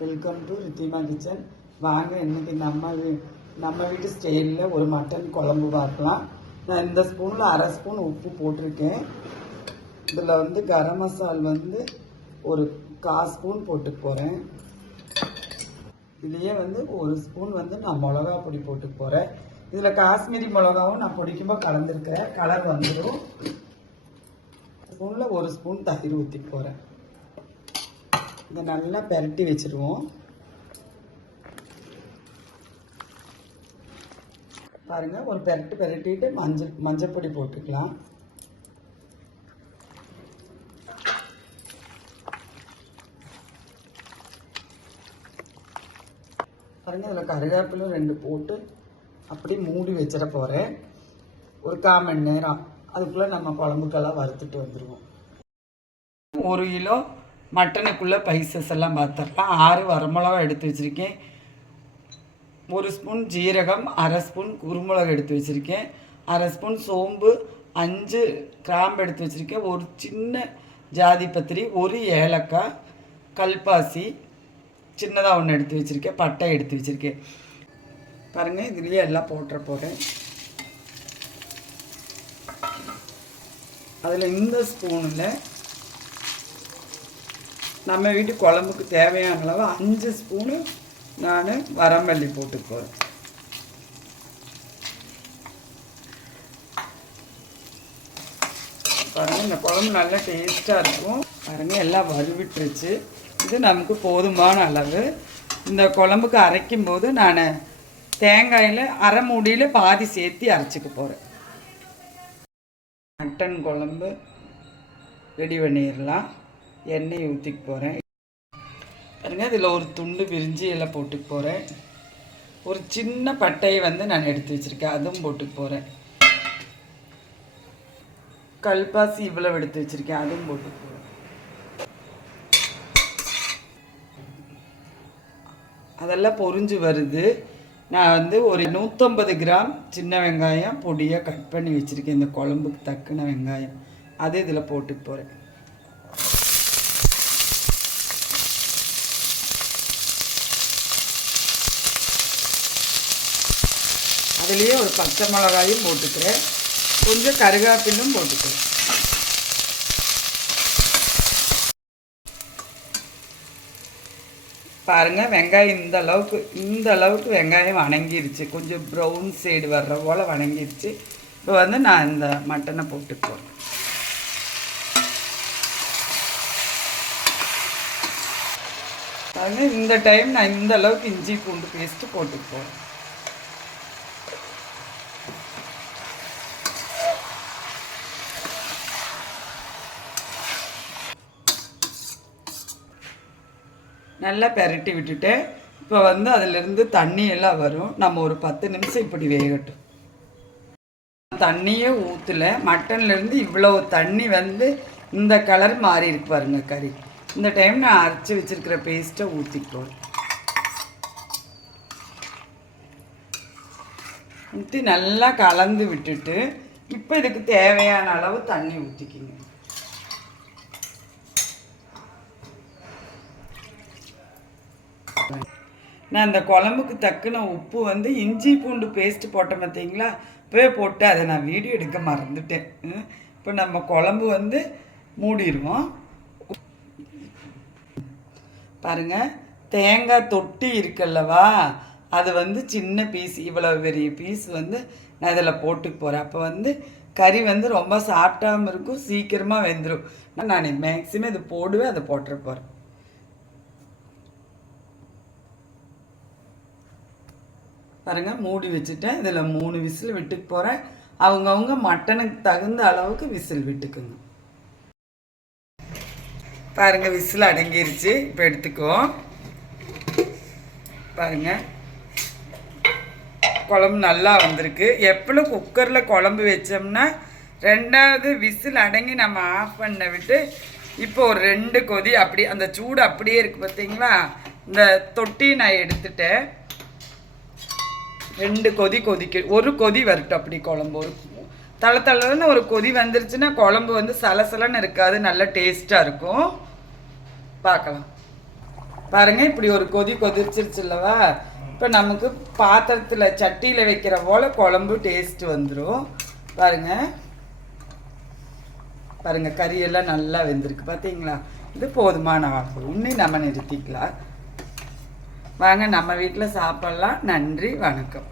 Welcome to Ridhima kitchen. வாங்க இன்னைக்கு நம்ம வீட்டு ஸ்டைலில் ஒரு மட்டன் குழம்பு பார்க்கலாம். நான் இந்த ஸ்பூனில் அரை ஸ்பூன் உப்பு போட்டிருக்கேன். இதில் வந்து கரம் மசால் வந்து ஒரு 1/4 ஸ்பூன் போட்டு போகிறேன். இதுலேயே வந்து ஒரு ஸ்பூன் வந்து நான் மிளகா பொடி போட்டு போகிறேன். இதில் காஷ்மீரி மிளகாவும் நான் பொடிக்கும்போது கலந்துருக்கேன், கலர் வந்துடும். ஸ்பூனில் ஒரு ஸ்பூன் தயிர் ஊற்றி போகிறேன். இதை நல்லா பெரட்டி வச்சுருவோம். பாருங்கள், ஒரு பெரட்டிட்டு மஞ்சள் பொடி போட்டுக்கலாம். பாருங்கள், இதில் கருவேப்பிலும் 2 போட்டு அப்படியே மூடி வச்சிட போகிறேன். ஒரு 1/4 மணி நேரம். அதுக்குள்ளே நம்ம குழம்புக்கெல்லாம் வறுத்துட்டு வந்துடுவோம். 1 கிலோ மட்டனுக்குள்ளே பைசஸ் எல்லாம் பார்த்துடலாம். 6 வரமிளகா எடுத்து வச்சுருக்கேன். 1 ஸ்பூன் ஜீரகம், அரை ஸ்பூன் குருமிளகு எடுத்து வச்சுருக்கேன். அரை ஸ்பூன் சோம்பு, 5 கிராம்பு எடுத்து வச்சுருக்கேன். ஒரு சின்ன ஜாதிபத்திரி, 1 ஏலக்காய், கல்பாசி சின்னதாக ஒன்று எடுத்து வச்சுருக்கேன். பட்டை எடுத்து வச்சுருக்கேன். பாருங்கள், இதுலேயே எல்லாம் போட்டுற போகிறேன். அதில் இந்த ஸ்பூனில் நம்ம வீட்டு குழம்புக்கு தேவையான அளவு 5 ஸ்பூனு நான் வரமல்லி போட்டு போகிறேன். பாருங்கள், இந்த குழம்பு நல்லா டேஸ்ட்டாக இருக்கும். பாருங்கள், எல்லாம் வறுவிட்டுருச்சு. இது நமக்கு போதுமான அளவு. இந்த குழம்புக்கு அரைக்கும் போது நான் தேங்காயில் அரை மூடியில் பாதி சேர்த்து அரைச்சிக்க போகிறேன். மட்டன் குழம்பு ரெடி பண்ணிடலாம். எண்ணெய் ஊற்றிக்க போகிறேன். பாருங்கள், இதில் ஒரு துண்டு பிரிஞ்சி எல்லாம் போட்டுக்க போகிறேன். ஒரு சின்ன பட்டையை வந்து நான் எடுத்து வச்சுருக்கேன், அதுவும் போட்டுக்க போகிறேன். கல்பாசி இவ்வளவு எடுத்து வச்சுருக்கேன், அதுவும் போட்டுக்க போகிறேன். அதெல்லாம் பொரிஞ்சு வருது. நான் வந்து ஒரு 150 கிராம் சின்ன வெங்காயம் பொடியாக கட் பண்ணி வச்சுருக்கேன். இந்த குழம்புக்கு தக்கின வெங்காயம் அது இதில் போட்டுக்க போகிறேன். அதுலேயே ஒரு பச்சை மிளகாயும் போட்டுக்கிறேன், கொஞ்சம் கருவேப்பிலும் போட்டுக்கிறேன். பாருங்கள், வெங்காயம் இந்த அளவுக்கு வெங்காயம் வணங்கிருச்சு. கொஞ்சம் ப்ரௌன் ஷேடு வர்ற போல் வணங்கிருச்சு. இப்போ வந்து நான் இந்த மட்டனை போட்டுக்குவேன். பாருங்கள், இந்த டைம் நான் இந்த அளவுக்கு இஞ்சி பூண்டு பேஸ்ட்டு போட்டுக்குவேன். நல்லா பெரட்டி விட்டுட்டு இப்போ வந்து அதிலிருந்து தண்ணி எல்லாம் வரும். நம்ம ஒரு 10 நிமிஷம் இப்படி வேகட்டும். தண்ணியே ஊற்றலை. மட்டன்லேருந்து இவ்வளோ தண்ணி வந்து இந்த கலர் மாறி இருக்கு பாருங்க கறி. இந்த டைம் நான் அரைச்சி வச்சுருக்கிற பேஸ்ட்டை ஊற்றிக்குவோம். ஊற்றி நல்லா கலந்து விட்டுட்டு இப்போ இதுக்கு தேவையான அளவு தண்ணி ஊற்றிக்கிங்க. நான் இந்த குழம்புக்கு தக்குன உப்பு வந்து இஞ்சி பூண்டு பேஸ்ட்டு போட்டேன் பார்த்தீங்களா, இப்போவே போட்டு அதை நான் வீடியோ எடுக்க மறந்துட்டேன். இப்போ நம்ம குழம்பு வந்து மூடிடுவோம். பாருங்கள், தேங்காய் தொட்டி இருக்குல்லவா, அது வந்து சின்ன பீஸ், இவ்வளோ பெரிய பீஸ் வந்து நான் இதில் போட்டுக்கு போகிறேன். அப்போ வந்து கறி வந்து ரொம்ப சாப்பிட்டாமல் இருக்கும், சீக்கிரமாக வெந்துடும். நான் மேக்ஸிமம் இது போடுவேன், அதை போட்டுற போகிறேன். பாருங்கள், மூடி வச்சுட்டேன். இதில் 3 விசில் விட்டுக்கு போகிறேன். அவங்கவுங்க மட்டனுக்கு தகுந்த அளவுக்கு விசில் விட்டுக்குங்க. பாருங்கள், விசில் அடங்கிருச்சு. இப்போ எடுத்துக்குவோம். பாருங்கள், குழம்பு நல்லா வந்திருக்கு. எப்பளும் குக்கரில் குழம்பு வச்சோம்னா 2வது விசில் அடங்கி நம்ம ஆஃப் பண்ண விட்டு இப்போ ஒரு 2 கொதி அப்படி அந்த சூடு அப்படியே இருக்குது பார்த்தீங்களா. இந்த தொட்டி நான் எடுத்துட்டேன். 2 கொதி ஒரு கொதி வரட்டும். அப்படி குழம்பு ஒரு தளன்னு ஒரு கொதி வந்துருச்சுன்னா குழம்பு வந்து சலசலன்னு இருக்காது, நல்ல டேஸ்ட்டாக இருக்கும். பார்க்கலாம். பாருங்க இப்படி ஒரு கொதி கொதிச்சிருச்சுல்லவா. இப்போ நமக்கு பாத்திரத்தில் சட்டியில் வைக்கிற போல் குழம்பு டேஸ்ட் வந்துடும். பாருங்க பாருங்க கறியெல்லாம் நல்லா வெந்திருக்கு பார்த்தீங்களா. இது போதுமான அளவு. இன்னும் நம்ம நிறுத்திக்கலாம். வாங்க நம்ம வீட்டில் சாப்பிட்லாம். நன்றி, வணக்கம்.